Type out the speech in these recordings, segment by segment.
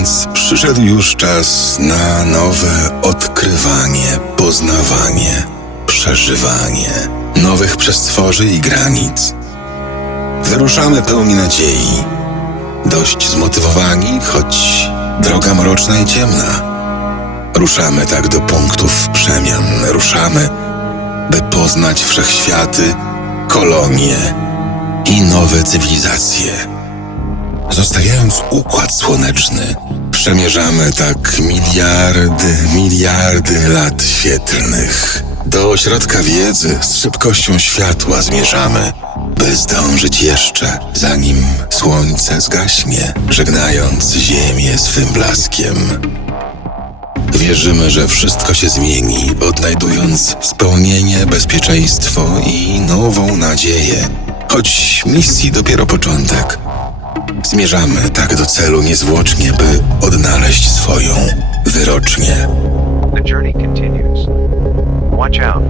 więc przyszedł już czas na nowe odkrywanie, poznawanie, przeżywanie nowych przestworzy i granic. Wyruszamy pełni nadziei, dość zmotywowani, choć droga mroczna i ciemna. Ruszamy tak do punktów przemian, ruszamy, by poznać wszechświaty, kolonie i nowe cywilizacje. Zostawiając układ słoneczny, przemierzamy tak miliardy, miliardy lat świetlnych. Do ośrodka wiedzy z szybkością światła zmierzamy, by zdążyć jeszcze, zanim słońce zgaśnie, żegnając Ziemię swym blaskiem. Wierzymy, że wszystko się zmieni, odnajdując spełnienie, bezpieczeństwo i nową nadzieję. Choć misji dopiero początek. Zmierzamy tak do celu niezwłocznie, by odnaleźć swoją wyrocznię. The journey continues. Watch out.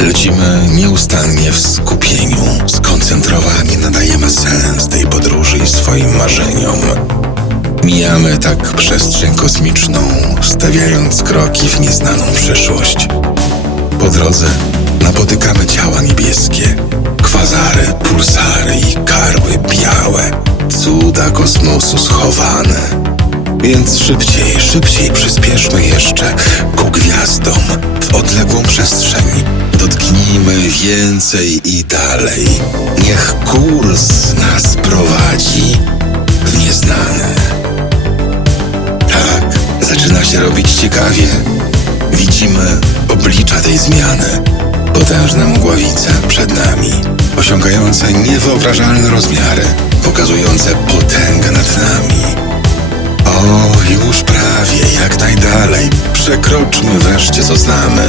Lecimy nieustannie w skupieniu, skoncentrowani nadajemy sens tej podróży i swoim marzeniom. Mijamy tak przestrzeń kosmiczną, stawiając kroki w nieznaną przyszłość. Po drodze napotykamy ciała niebieskie, kwazary, cuda kosmosu schowane. Więc szybciej, szybciej przyspieszmy jeszcze ku gwiazdom w odległą przestrzeń. Dotknijmy więcej i dalej. Niech kurs nas prowadzi w nieznane. Tak, zaczyna się robić ciekawie. Widzimy oblicza tej zmiany. Potężne mgławice przed nami, osiągające niewyobrażalne rozmiary, pokazujące potęgę nad nami. O, już prawie, jak najdalej. Przekroczmy wreszcie, co znamy.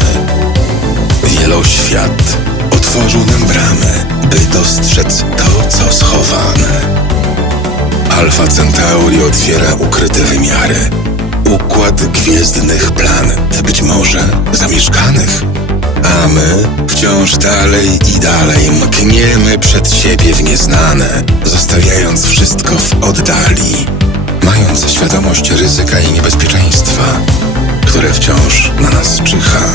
Wieloświat otworzył nam bramy, by dostrzec to, co schowane. Alfa Centauri otwiera ukryte wymiary. Układ gwiezdnych planet, być może zamieszkanych. A my wciąż dalej i dalej mkniemy przed siebie w nieznane, zostawiając wszystko w oddali, mając świadomość ryzyka i niebezpieczeństwa, które wciąż na nas czyha.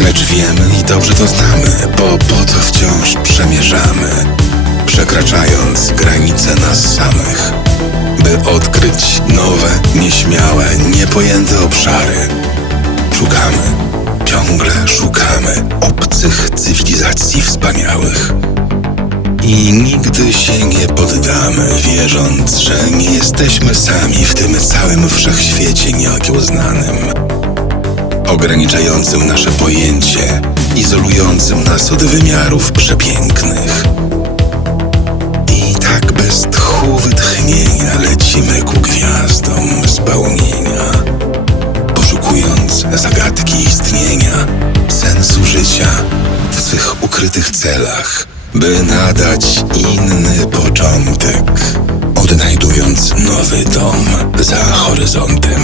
Lecz wiemy i dobrze to znamy, bo po to wciąż przemierzamy, przekraczając granice nas samych, by odkryć nowe, nieśmiałe, niepojęte obszary. Szukamy, ciągle szukamy obcych cywilizacji wspaniałych. I nigdy się nie poddamy, wierząc, że nie jesteśmy sami w tym całym wszechświecie nieokiełznanym ograniczającym nasze pojęcie, izolującym nas od wymiarów przepięknych. I tak bez tchu wytchnienia lecimy ku gwiazdom spełnienia, poszukując zagadki istnienia, sensu życia w swych ukrytych celach, by nadać inny początek, odnajdując nowy dom za horyzontem.